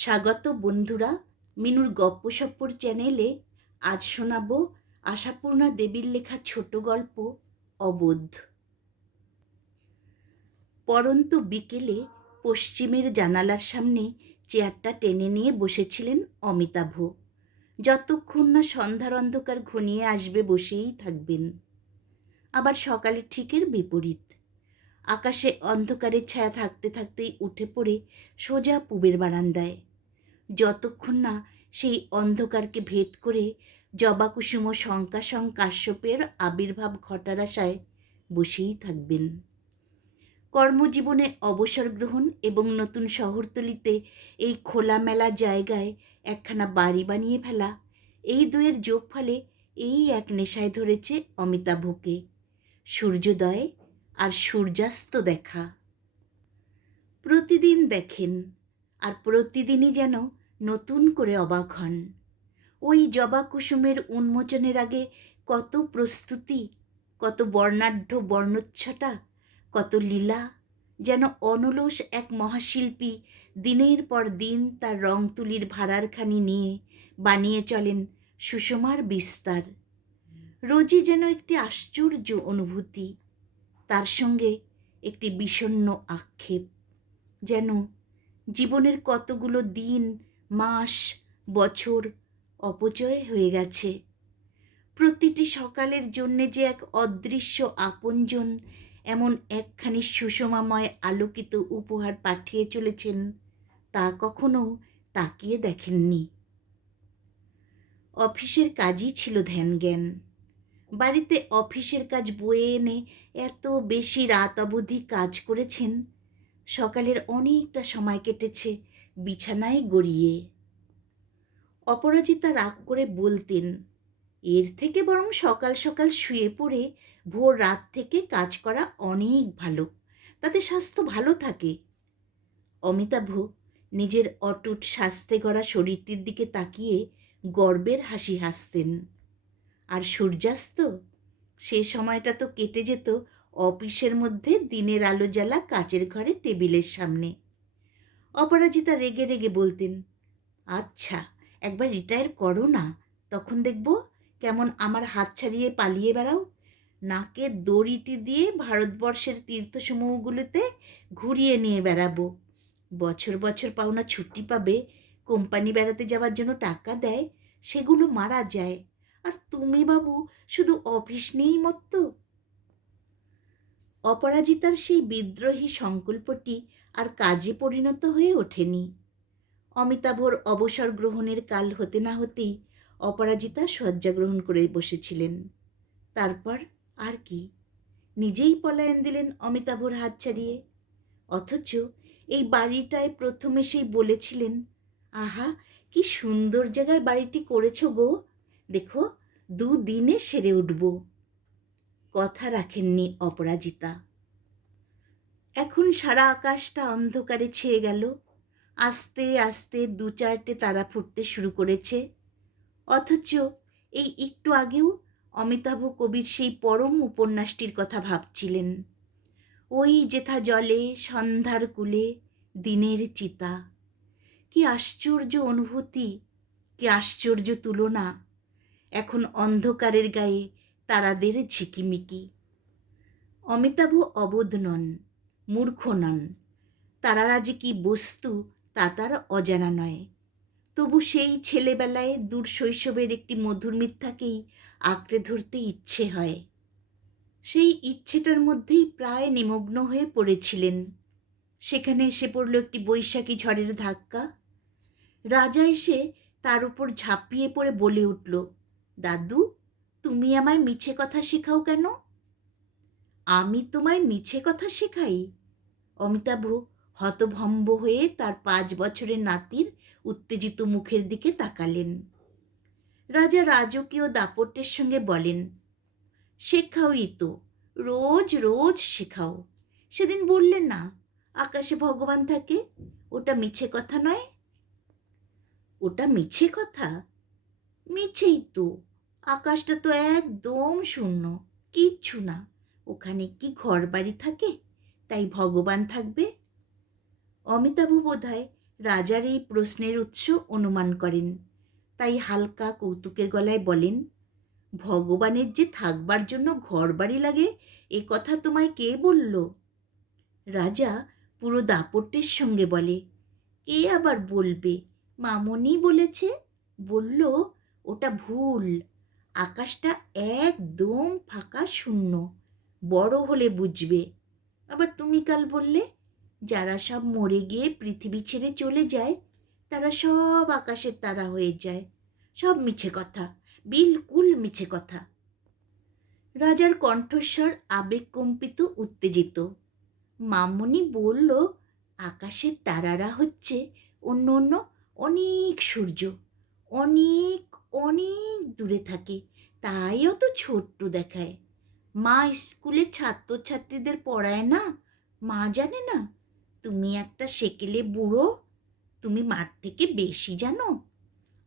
স্বাগত বন্ধুরা, মিনুর গপ্পসপ্পর চ্যানেলে। আজ শোনাব আশাপূর্ণা দেবীর লেখা ছোট গল্প অবোধ। পরন্তু বিকেলে পশ্চিমের জানালার সামনে চেয়ারটা টেনে নিয়ে বসেছিলেন অমিতাভ। যতক্ষণ না সন্ধ্যার অন্ধকার ঘনিয়ে আসবে বসেই থাকবেন। আবার সকালে ঠিকের বিপরীত। আকাশে অন্ধকারের ছায়া থাকতে থাকতেই উঠে পড়ে সোজা পুবের বারান্দায়। যতক্ষণ না সেই অন্ধকারকে ভেদ করে জবাকুসুম শঙ্কাশং কাশ্যপের আবির্ভাব ঘটার আশায় বসেই থাকবেন। কর্মজীবনে অবসর গ্রহণ এবং নতুন শহরতলিতে এই খোলামেলা জায়গায় একখানা বাড়ি বানিয়ে ফেলা, এই দুয়ের যোগ ফলে এই এক নেশায় ধরেছে অমিতাভকে, সূর্যোদয় আর সূর্যাস্ত দেখা। প্রতিদিন দেখেন, আর প্রতিদিনই যেন নতুন করে অবাক হন। ওই জবা কুসুমের উন্মোচনের আগে কত প্রস্তুতি, কত বর্ণাঢ্য বর্ণচ্ছটা, কত লীলা। যেন অনলস এক মহাশিল্পী দিনের পর দিন তার রং তুলির ভাড়ারখানি নিয়ে বানিয়ে চলেন সুষমার বিস্তার। রোজই যেন একটি আশ্চর্য অনুভূতি, তার সঙ্গে একটি বিষণ্ণ আক্ষেপ। যেন জীবনের কতগুলো দিন, মাস, বছর অপচয় হয়ে গেছে। প্রতিটি সকালের জন্যে যে এক অদৃশ্য আপনজন এমন একখানি সুষমাময় আলোকিত উপহার পাঠিয়ে চলেছেন, তা কখনো তাকিয়ে দেখেননি। অফিসের কাজই ছিল ধ্যানজ্ঞান। বাড়িতে অফিসের কাজ বয়ে এনে এত বেশি রাত অবধি কাজ করেছেন, সকালের অনেকটা সময় কেটেছে বিছানায় গড়িয়ে। অপরাজিতা রাগ করে বলতেন, এর থেকে বরং সকাল সকাল শুয়ে পড়ে ভোর রাত থেকে কাজ করা অনেক ভালো, তাতে স্বাস্থ্য ভালো থাকে। অমিতাভ নিজের অটুট স্বাস্থ্যে গড়া শরীরটির দিকে তাকিয়ে গর্বের হাসি হাসতেন। আর সূর্যাস্ত, সে সময়টা তো কেটে যেত অফিসের মধ্যে দিনের আলো জ্বালা কাচের ঘরে টেবিলের সামনে। অপরাজিতা রেগে রেগে বলতেন, আচ্ছা একবার রিটায়ার করো না, তখন দেখব কেমন আমার হাত ছাড়িয়ে পালিয়ে বেড়াও। নাকে দড়িটি দিয়ে ভারতবর্ষের তীর্থসমূহগুলোতে ঘুরিয়ে নিয়ে বেড়াবো। বছর বছর পাওনা ছুটি পাবে, কোম্পানি বেড়াতে যাওয়ার জন্য টাকা দেয়, সেগুলো মারা যায়। আর তুমি বাবু শুধু অফিস নিয়েই মত্ত। অপরাজিতার সেই বিদ্রোহী সংকল্পটি আর কাজে পরিণত হয়ে ওঠেনি। অমিতাভর অবসর গ্রহণের কাল হতে না হতেই অপরাজিতা শয্যা গ্রহণ করে বসেছিলেন। তারপর আর কি, নিজেই পলায়ন দিলেন অমিতাভর হাত ছাড়িয়ে। অথচ এই বাড়িটায় প্রথমে সেই বলেছিলেন, আহা কি সুন্দর জায়গায় বাড়িটি করেছ গো, দেখো 2 দিনে সেরে উঠব। কথা রাখেননি অপরাজিতা। এখন সারা আকাশটা অন্ধকারে ছেয়ে গেল। আস্তে আস্তে 2-4টে তারা ফুটতে শুরু করেছে। অথচ এই একটু আগেও অমিতাভ কবির সেই পরম উপন্যাসটির কথা ভাবছিলেন। ওই যেথা জলে সন্ধ্যার কূলে দিনের চিতা। কি আশ্চর্য অনুভূতি, কি আশ্চর্য তুলনা। এখন অন্ধকারের গায়ে তারাদের ঝিকিমিকি। অমিতাভ অবোধ নন, মূর্খ নন। তারারা যে কি বস্তু তা তার অজানা নয়। তবু সেই ছেলেবেলায় দূর শৈশবের একটি মধুর মিথ্যাকেই আঁকড়ে ধরতে ইচ্ছে হয়। সেই ইচ্ছেটার মধ্যেই প্রায় নিমগ্ন হয়ে পড়েছিলেন। সেখানে এসে পড়ল একটি বৈশাখী ঝড়ের ধাক্কা। রাজা এসে তার উপর ঝাঁপিয়ে পড়ে বলে উঠল, দাদু তুমি আমায় মিছে কথা শেখাও কেন? আমি তোমায় মিছে কথা শেখাই? অমিতাভ হতভম্ব হয়ে তার 5 বছরের নাতির উত্তেজিত মুখের দিকে তাকালেন। রাজা রাজকীয় দাপটের সঙ্গে বলেন, শেখাওই তো, রোজ রোজ শেখাও। সেদিন বললেন না আকাশে ভগবান থাকে, ওটা মিছে কথা নয়? ওটা মিছে কথা? মিছেই তো, আকাশটা তো একদম শূন্য, কিচ্ছু না। ওখানে কি ঘর বাড়ি থাকে, তাই ভগবান থাকবে? অমিতাভ বোধহয় রাজার এই প্রশ্নের উৎস অনুমান করেন, তাই হালকা কৌতুকের গলায় বলেন, ভগবানের যে থাকবার জন্য ঘর বাড়ি লাগে এ কথা তোমায় কে বলল? রাজা পুরো দাপটের সঙ্গে বলে, কে আবার বলবে, মামনি বলেছে। বলল, ওটা ভুল, আকাশটা একদম ফাঁকা শূন্য, বড় হলে বুঝবে। আবার তুমি কাল বললে, যারা সব মরে গিয়ে পৃথিবী ছেড়ে চলে যায় তারা সব আকাশের তারা হয়ে যায়। সব মিছে কথা, বিলকুল মিছে কথা। রাজার কণ্ঠস্বর আবেগকম্পিত, উত্তেজিত। মামনি বলল, আকাশের তারারা হচ্ছে অন্য অন্য অনেক সূর্য, অনেক অনেক দূরে থাকে, তাই অত ছোট্ট দেখায়। মা স্কুলে ছাত্রছাত্রীদের পড়ায় না, মা জানে না? তুমি একটা সেকেলে বুড়ো, তুমি মার থেকে বেশি জানো।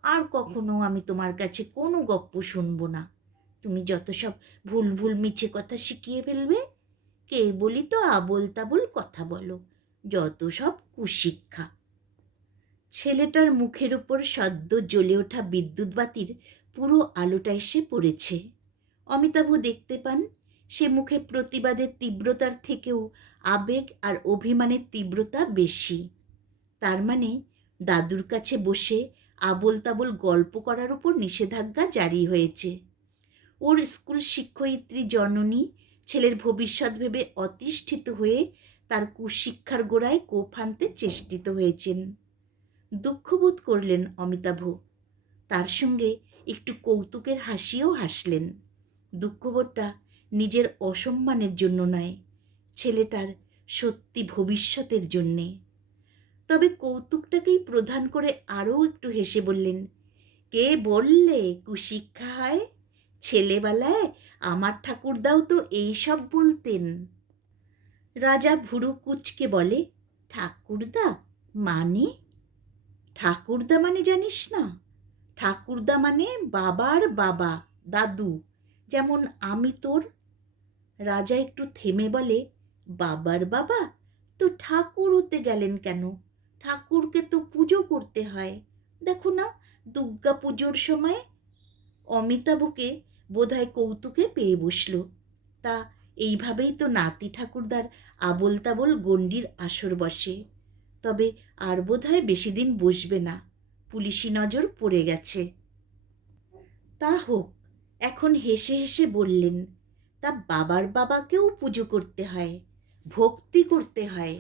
আর কখনো আমি তোমার কাছে কোনো গপ্প শুনবো না। তুমি যত সব ভুল ভুল মিছে কথা শিখিয়ে ফেলবে। কে বলি তো আবোল তাবোল কথা বলো, যত সব কুশিক্ষা। ছেলেটার মুখের উপর সদ্য জ্বলে ওঠা বিদ্যুৎ বাতির পুরো আলোটা এসে পড়েছে। অমিতাভ দেখতে পান সে মুখে প্রতিবাদের তীব্রতার থেকেও আবেগ আর অভিমানের তীব্রতা বেশি। তার মানে দাদুর কাছে বসে আবোল তাবোল গল্প করার উপর নিষেধাজ্ঞা জারি হয়েছে। ওর স্কুল শিক্ষয়িত্রী জননী ছেলের ভবিষ্যৎ ভেবে অতিষ্ঠিত হয়ে তার কুশিক্ষার গোড়ায় কোপ আনতে চেষ্টিত হয়েছেন। দুঃখবোধ করলেন অমিতাভ, তার সঙ্গে একটু কৌতুকের হাসিও হাসলেন। দুঃখবোধটা নিজের অসম্মানের জন্য নয়, ছেলেটার সত্যি ভবিষ্যতের জন্যে। তবে কৌতুকটাকেই প্রধান করে আরও একটু হেসে বললেন, কে বললে কুশিক্ষা হয়? ছেলেবেলায় আমার ঠাকুরদাও তো এইসব বলতেন। রাজা ভুরু কুঁচকে বলে, ঠাকুরদা মানে? ঠাকুরদা মানে জানিস না? ঠাকুরদা মানে বাবার বাবা, দাদু, যেমন আমি তোর। রাজা একটু থেমে বলে, বাবার বাবা তো ঠাকুর হতে গেলেন কেন? ঠাকুরকে তো পুজো করতে হয়, দেখো না দুর্গা পুজোর সময়। অমিতাভকে বোধহয় কৌতুকে পেয়ে বসল। তা এইভাবেই তো নাতি ঠাকুরদার আবোল তাবোল গণ্ডির আসর বসে। তবে আর বোধহয় বেশি দিন বসবে না, পুলিশি নজর পড়ে গেছে। তা হোক, এখন হেসে হেসে বললেন, তা বাবার বাবাকেও পুজো করতে হয়, ভক্তি করতে হয়।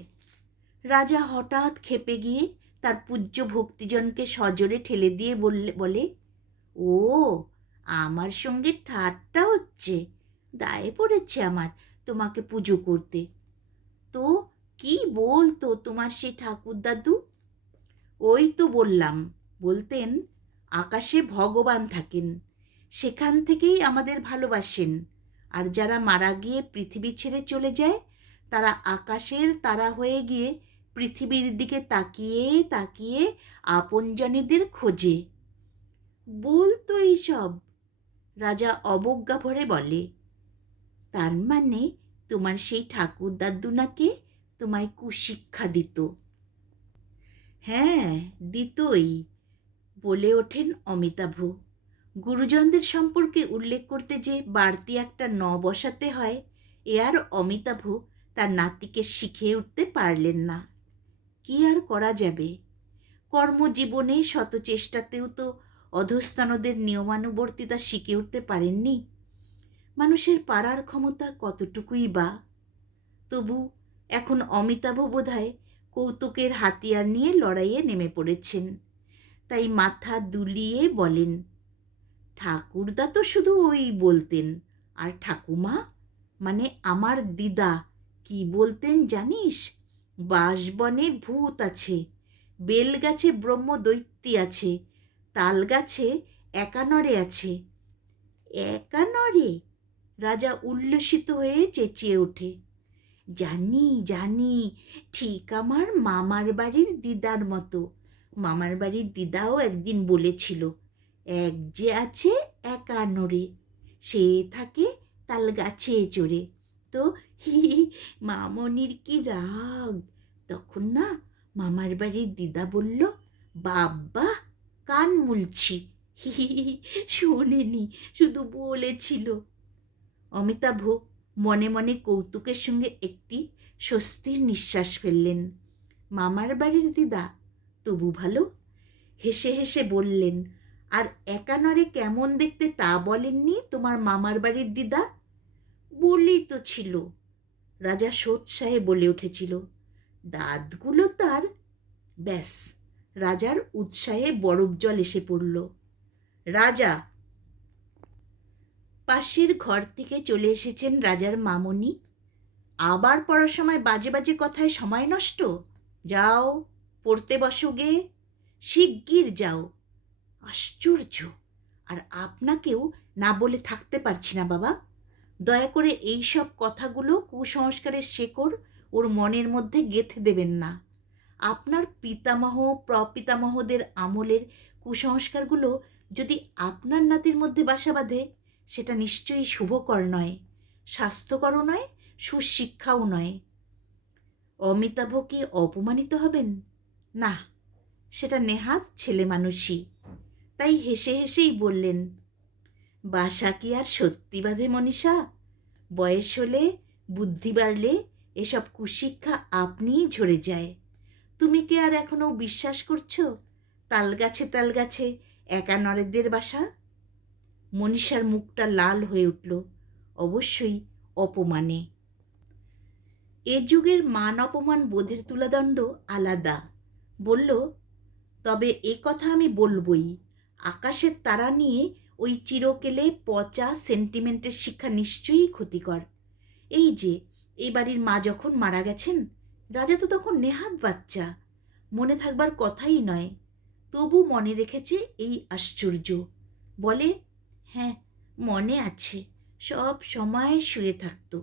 রাজা হঠাৎ ক্ষেপে গিয়ে তার পূজ্য ভক্তিজনকে সজোরে ঠেলে দিয়ে বলে, ও আমার সঙ্গে ঠাট্টা হচ্ছে, দায়ে পড়েছে আমার তোমাকে পুজো করতে। তো কি বলতো তোমার সেই ঠাকুর দাদু? ওই তো বললাম, বলতেন আকাশে ভগবান থাকেন, সেখান থেকেই আমাদের ভালোবাসেন, আর যারা মারা গিয়ে পৃথিবী ছেড়ে চলে যায় তারা আকাশের তারা হয়ে গিয়ে পৃথিবীর দিকে তাকিয়ে তাকিয়ে আপনজনেদের খোঁজে। বলতো এইসব। রাজা অবজ্ঞা ভরে বলে, তার মানে তোমার সেই ঠাকুর দাদু নাকি তোমায় কুশিক্ষা দিত? হ্যাঁ, দিতই, বলে ওঠেন অমিতাভ। গুরুজনদের সম্পর্কে উল্লেখ করতে যে বাড়তি একটা ন বসাতে হয়, এ আর অমিতাভ তার নাতিকে শিখিয়ে উঠতে পারলেন না। কি আর করা যাবে? কর্মজীবনে শত চেষ্টাতেও তো অধস্তনদের নিয়মানুবর্তিতা শিখে উঠতে পারেননি। মানুষের পারার ক্ষমতা কতটুকুই বা। তবু এখন অমিতাভ বোধহয় কৌতুকের হাতিয়ার নিয়ে লড়াইয়ে নেমে পড়েছেন। তাই মাথা দুলিয়ে বলেন, ঠাকুরদা তো শুধু ওই বলতেন, আর ঠাকুমা মানে আমার দিদা কি বলতেন জানিস? বাঁশবনে ভূত আছে, বেলগাছে ব্রহ্মদৈত্যী আছে, তাল গাছে একানরে আছে। একানরে? রাজা উল্লসিত হয়ে চেঁচিয়ে ওঠে, জানি জানি, ঠিক আমার মামার বাড়ির দিদার মতো। মামার বাড়ির দিদাও একদিন বলেছিল, এক যে আছে একানরে, সে থাকে তাল গাছে চড়ে। তো হি হি, মামনির কি রাগ! তখন না মামার বাড়ির দিদা বলল, বাবা, কান মুলছি। হি হি হি হি, শোনেনি, শুধু বলেছিল। অমিতাভ মনে মনে কৌতুকের সঙ্গে একটি স্বস্তির নিঃশ্বাস ফেললেন। মামার বাড়ির দিদা তবু ভালো। হেসে হেসে বললেন, আর একানরে কেমন দেখতে তা বলেননি তোমার মামার বাড়ির দিদা? বলেই তো ছিল, রাজা সোৎসাহে বলে উঠেছিল। দাঁতগুলো তার। ব্যাস, রাজার উৎসাহে বরফ জল এসে পড়ল। রাজা! পাশের ঘর থেকে চলে এসেছেন রাজার মামনি। আবার পড়ার সময় বাজে বাজে কথায় সময় নষ্ট? যাও, পড়তে বসো গে, শিগগির যাও। আশ্চর্য! আর আপনাকেও না বলে থাকতে পারছি না বাবা। দয়া করে এই সব কথাগুলো কুসংস্কারের শেকড় ওর মনের মধ্যে গেঁথে দেবেন না। আপনার পিতামহ প্রপিতামহদের আমলের কুসংস্কারগুলো যদি আপনার নাতির মধ্যে বাসা বাঁধে, সেটা নিশ্চয়ই শুভকর নয়, স্বাস্থ্যকরও নয়, সুশিক্ষাও নয়। অমিতাভ কি অপমানিত হবেন? না, সেটা নেহাত ছেলে মানুষই। তাই হেসে হেসেই বললেন, বাসা কি আর সত্যি বাঁধে মনীষা? বয়স হলে, বুদ্ধি বাড়লে এসব কুশিক্ষা আপনিই ঝরে যায়। তুমি কি আর এখনো বিশ্বাস করছো তাল গাছে একা নরেদের বাসা? মনীষার মুখটা লাল হয়ে উঠল, অবশ্যই অপমানে। এ যুগের মান অপমান বোধের তুলাদণ্ড আলাদা। বলল, তবে এ কথা আমি বলবই, আকাশের তারা নিয়ে ওই চিরকেলে পচা সেন্টিমেন্টের শিক্ষা নিশ্চয়ই ক্ষতিকর। এই যে এই বাড়ির মা যখন মারা গেছেন, রাজা তো তখন নেহাত বাচ্চা, মনে থাকবার কথাই নয়। তবু মনে রেখেছে এই আশ্চর্য। বলে, হ্যাঁ, মনে আছে, সব সময় শুয়ে থাকতো।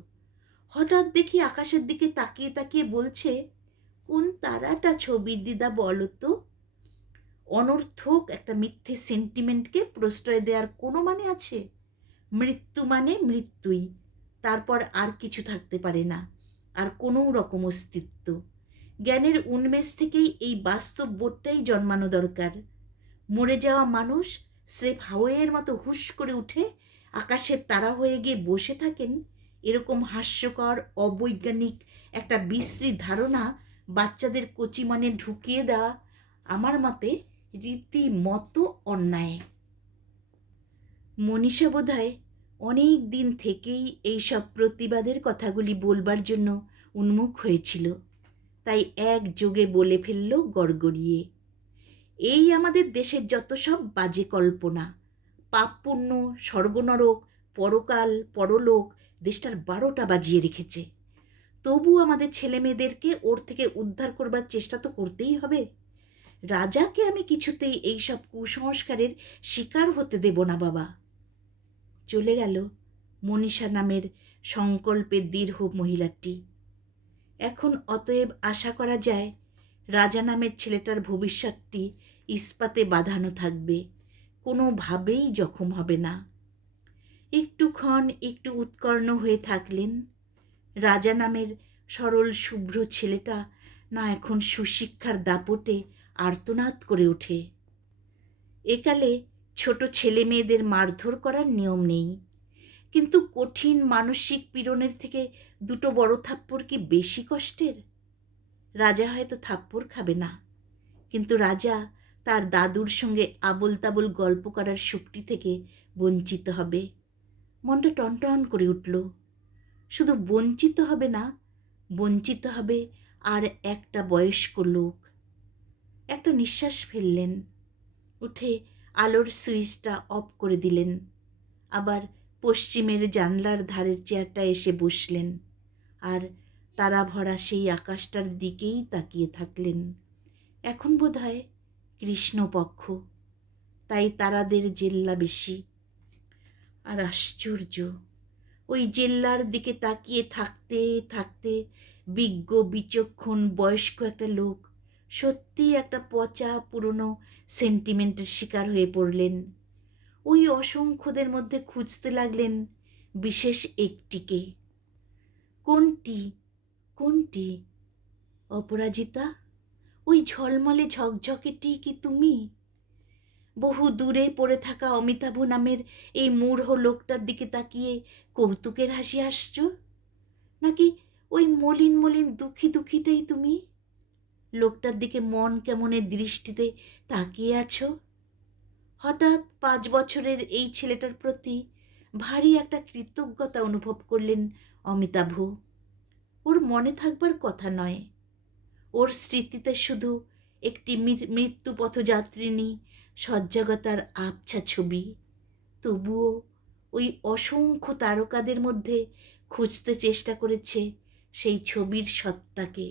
হঠাৎ দেখি আকাশের দিকে তাকিয়ে তাকিয়ে বলছে, কোন তারাটা ছবির দিদা বলো তো? অনর্থক একটা মিথ্যে সেন্টিমেন্টকে প্রশ্রয় দেওয়ার কোনো মানে আছে? মৃত্যু মানে মৃত্যুই, তারপর আর কিছু থাকতে পারে না, আর কোনো রকম অস্তিত্ব। জ্ঞানের উন্মেষ থেকেই এই বাস্তব বোধটাই জন্মানো দরকার। মরে যাওয়া মানুষ স্রেফ হাওয়ের মতো হুশ করে উঠে আকাশের তারা হয়ে গিয়ে বসে থাকেন, এরকম হাস্যকর অবৈজ্ঞানিক একটা বিশ্রী ধারণা বাচ্চাদের কচি মনে ঢুকিয়ে দেওয়া আমার মতে রীতিমতো অন্যায়। মনীষা বোধহয় অনেক দিন থেকেই এইসব প্রতিবাদের কথাগুলি বলবার জন্য উন্মুখ হয়েছিল, তাই একযোগে বলে ফেলল গড়গড়িয়ে, এই আমাদের দেশের যত সব বাজে কল্পনা, পাপ পুণ্য, স্বর্গনরক, পরকাল, পরলোক দেশটার 12টা বাজিয়ে রেখেছে। তবু আমাদের ছেলে মেয়েদেরকে ওর থেকে উদ্ধার করবার চেষ্টা তো করতেই হবে। রাজাকে আমি কিছুতেই এইসব কুসংস্কারের শিকার হতে দেব না বাবা। চলে গেল মনীষা নামের সংকল্পের দৃঢ় মহিলাটি। এখন অতএব আশা করা যায় রাজা নামের ছেলেটার ভবিষ্যৎটি ইস্পাতে বাঁধানো থাকবে, কোনোভাবেই জখম হবে না। একটুক্ষণ একটু উৎকর্ণ হয়ে থাকলেন। রাজা নামের সরল শুভ্র ছেলেটা না এখন সুশিক্ষার দাপটে আর্তনাদ করে ওঠে। একালে ছোট ছেলে মেয়েদের মারধর করার নিয়ম নেই, কিন্তু কঠিন মানসিক পীড়নের থেকে দুটো বড় থাপ্পড় কি বেশি কষ্টের? রাজা হয়তো থাপ্পড় খাবে না, কিন্তু রাজা তার দাদুর সঙ্গে আবোল তাবোল গল্প করার শক্তি থেকে বঞ্চিত হবে। মনটা টনটন করে উঠল। শুধু বঞ্চিত হবে না, বঞ্চিত হবে আর একটা বয়স্ক লোক। একটা নিঃশ্বাস ফেললেন, উঠে আলোর সুইচটা অফ করে দিলেন। আবার পশ্চিমের জানলার ধারের চেয়ারটা এসে বসলেন, আর তারা ভরা সেই আকাশটার দিকেই তাকিয়ে থাকলেন। এখন বোধহয় কৃষ্ণপক্ষ, তাই তারাদের জেল্লা বেশি। আর আশ্চর্য, ওই জেল্লার দিকে তাকিয়ে থাকতে থাকতে বিজ্ঞ বিচক্ষণ বয়স্ক একটা লোক সত্যিই একটা পচা পুরনো সেন্টিমেন্টের শিকার হয়ে পড়লেন। ওই অসংখ্যদের মধ্যে খুঁজতে লাগলেন বিশেষ একটিকে। কোনটি? কোনটি? অপরাজিতা? ওই ঝলমলে ঝকঝকেটি কি তুমি? বহু দূরে পড়ে থাকা অমিতাভ নামের এই মূঢ় লোকটার দিকে তাকিয়ে কৌতুকের হাসি হাসছ, নাকি ওই মলিন মলিন দুঃখী দুঃখীটাই তুমি? লোকটার দিকে মন কেমনের দৃষ্টিতে তাকিয়ে আছো। হঠাৎ 5 বছরের এই ছেলেটার প্রতি ভারী একটা কৃতজ্ঞতা অনুভব করলেন অমিতাভ। ওর মনে থাকবার কথা নয়, ওর স্মৃতিতে শুধু একটি মৃত্যুপথযাত্রিনী শয্যাগতার আবছা ছবি। তবুও ওই অসংখ্য তারকাদের মধ্যে খুঁজতে চেষ্টা করেছে সেই ছবির সত্তাকে।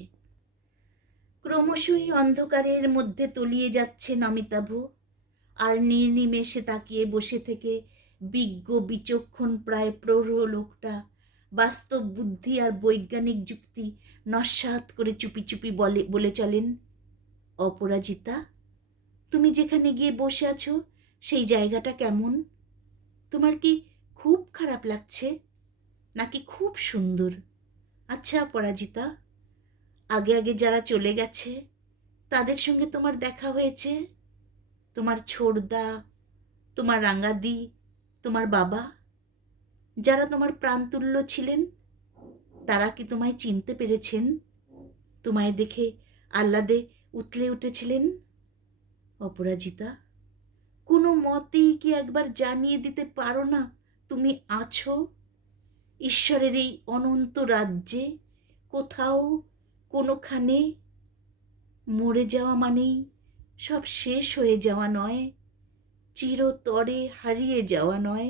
ক্রমশই অন্ধকারের মধ্যে তলিয়ে যাচ্ছেন অমিতাভ, আর নির্নিমেষে তাকিয়ে বসে থেকে বিজ্ঞ বিচক্ষণ প্রায় প্রৌঢ় লোকটা বাস্তব বুদ্ধি আর বৈজ্ঞানিক যুক্তি নস্যাৎ করে চুপি চুপি বলে চলেন, অপরাজিতা, তুমি যেখানে গিয়ে বসে আছো সেই জায়গাটা কেমন? তোমার কি খুব খারাপ লাগছে, নাকি খুব সুন্দর? আচ্ছা অপরাজিতা, আগে আগে যারা চলে গেছে তাদের সঙ্গে তোমার দেখা হয়েছে? তোমার ছোড়দা, তোমার রাঙাদি, তোমার বাবা, যারা তোমার প্রাণতুল্য ছিলেন, তারা কি তোমায় চিনতে পেরেছেন? তোমায় দেখে আহ্লাদে উতলে উঠেছিলেন? অপরাজিতা, কোনো মতেই কি একবার জানিয়ে দিতে পারো না তুমি আছো ঈশ্বরের এই অনন্ত রাজ্যে, কোথাও কোনোখানে? মরে যাওয়া মানেই সব শেষ হয়ে যাওয়া নয়, চিরতরে হারিয়ে যাওয়া নয়।